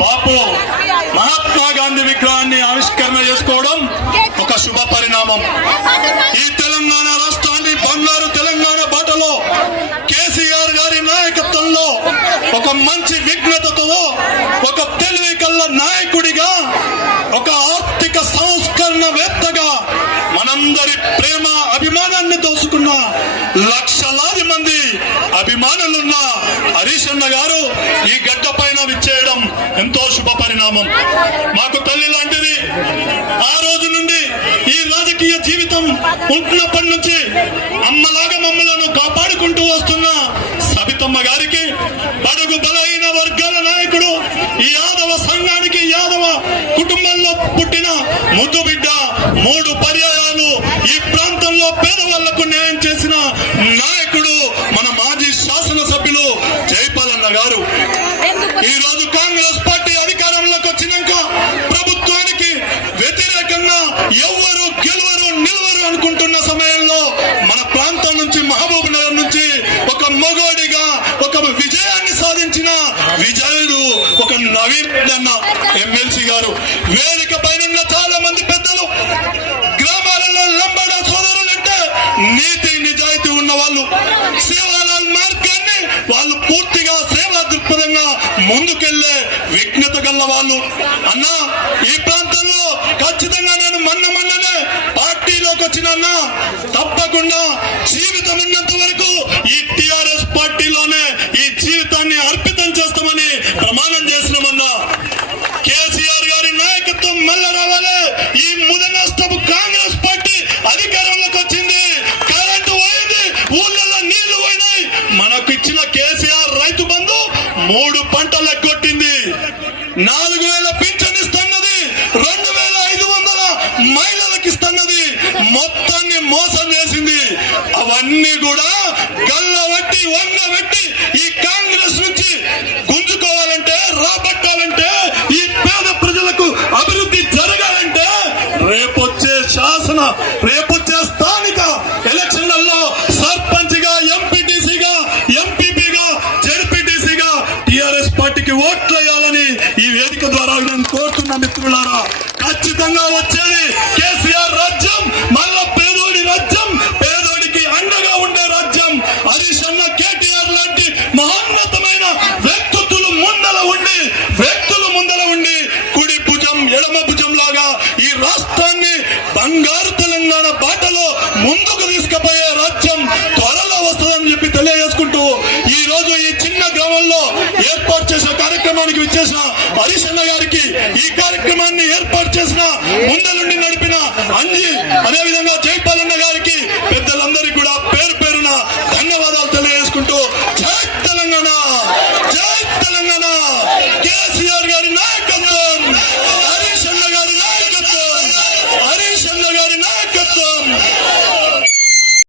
బాపు మహాత్మా గాంధీ విగ్రహాన్ని ఆవిష్కరణ చేసుకోవడం ఒక శుభ పరిణామం. ఈ తెలంగాణ రాష్ట్రాన్ని బంగారు తెలంగాణ బాటలో కేసీఆర్ గారి నాయకత్వంలో ఒక మంచి విఘ్నతతో ఒక తెలివి కల్ల నాయకుడిగా, ఒక ఆర్థిక సంస్కరణవేత్తగా మనందరి ప్రేమ అభిమానాన్ని దోసుకున్న లక్షలాది మంది అభిమానులున్న హరీష్ అన్న గారు ఈ గడ్డ పైన విచ్చేయడం ఎంతో శుభ పరిణామం. మాకు తల్లి లాంటిది. ఆ రోజు నుండి ఈ రాజకీయ జీవితం ఉంటున్నప్పటి నుంచి అమ్మలాగా మమ్మలను కాపాడుకుంటూ వస్తున్న సబితమ్మ గారికి, బడుగు బలహీన వర్గాల నాయకుడు, ఈ యాదవ సంఘానికి, యాదవ కుటుంబంలో పుట్టిన ముద్దు బిడ్డ, 3 పర్యాయాలు ఈ ప్రాంతంలో పేదవాళ్లకు న్యాయం చేసిన నాయకుడు మన మాజీ శాసనసభ్యులు జైపాలన్న గారు. ఈ రోజు కాంగ్రెస్ పార్టీ అధికారంలోకి వచ్చినాక ప్రభుత్వానికి వ్యతిరేకంగా ఎవ్వరు గెలవరు నిలవరు అనుకుంటున్న సమయంలో మన ప్రాంతం నుంచి, మహబూబ్ నగర్ నుంచి ఒక మగోడిగా ఒక విజయాన్ని సాధించిన విజయుడు ఒక నవీన్ అన్న ఎమ్మెల్సీ గారు. వేదిక పైన చాలా మంది పెద్దలు, గ్రామాలలో లంబాడ సోదరులంటే నీతి నిజాయితీ ఉన్న వాళ్ళు, సేవాలాల్ మార్గాన్ని వాళ్ళు పూర్తిగా సేవా దృక్పథంగా ముందుకెళ్లే విఘ్నత గల్ల వాళ్ళు. అన్నా, ఈ ప్రాంతంలో ఖచ్చితంగా నేను మొన్ననే పార్టీలోకి వచ్చినా తప్పకుండా జీవితం ఉన్నంత వరకు ఈ టిఆర్ఎస్ పార్టీలోనే ఈ జీవితాన్ని అర్పితం చేస్తామని ప్రమాణం చేసినామన్నా. కేసీఆర్ గారి నాయకత్వం మళ్ళా రావాలి. ఈ ముదనష్టపు కాంగ్రెస్ పార్టీ అధికారంలోకి వచ్చింది, కరెంటు పోయింది, ఊళ్ళలో నీళ్లు పోయినాయి. మనకు ఇచ్చిన కేసీఆర్ రైతు బంధు 3 పంటలు ఎగ్గొట్టింది, 4000 పింఛన్ ఇస్తున్నది, 2500 మహిళలకు ఇస్తున్నది, మొత్తాన్ని మోసం చేసింది. అవన్నీ కూడా గల్లబట్టి వంగబెట్టి ఈ కాంగ్రెస్ నుంచి గుంజుకోవాలంటే, రాబట్టాలంటే, ఈ పేద ప్రజలకు అభివృద్ధి జరగాలంటే రేపొచ్చే స్థానిక ఎలక్షన్లలో సర్పంచ్ గా, ఎంపీటీసీగా, ఎంపీపీగా, జెడ్పీటీసీగా టిఆర్ఎస్ పార్టీకి ఓట్లు వేయాలని ఈ వేదిక ద్వారా నేను కోరుతున్న మిత్రులారా. ఖచ్చితంగా వచ్చేది కేసీఆర్ రాజ్యం, మళ్ళా పేదోడి రాజ్యం, పేదోడికి అండగా ఉండే రాజ్యం. హరీష్ అన్న, కేటీఆర్ లాంటి మహోన్నతమైన వ్యక్తులు ముందల ఉండి కుడి భుజం ఎడమ భుజం లాగా ఈ రాష్ట్రాన్ని బంగారు తెలంగాణ బాటలో ముందుకు తీసుకుపోయే రాజ్యం త్వరలో వస్తుందని చెప్పి తెలియజేసుకుంటూ ఈ రోజు ఈ చిన్న గ్రామంలో ఏర్పాటు చేసిన కార్యక్రమానికి విచ్చేసిన హరీష్ అన్న గారికి, ఈ కార్యక్రమాన్ని ఏర్పాటు చేసిన ముందలుండి నడిపిన అంజీ, అదేవిధంగా జైపాలన్న గారికి, పెద్దలందరికీ కూడా పేరు పేరున ధన్యవాదాలు.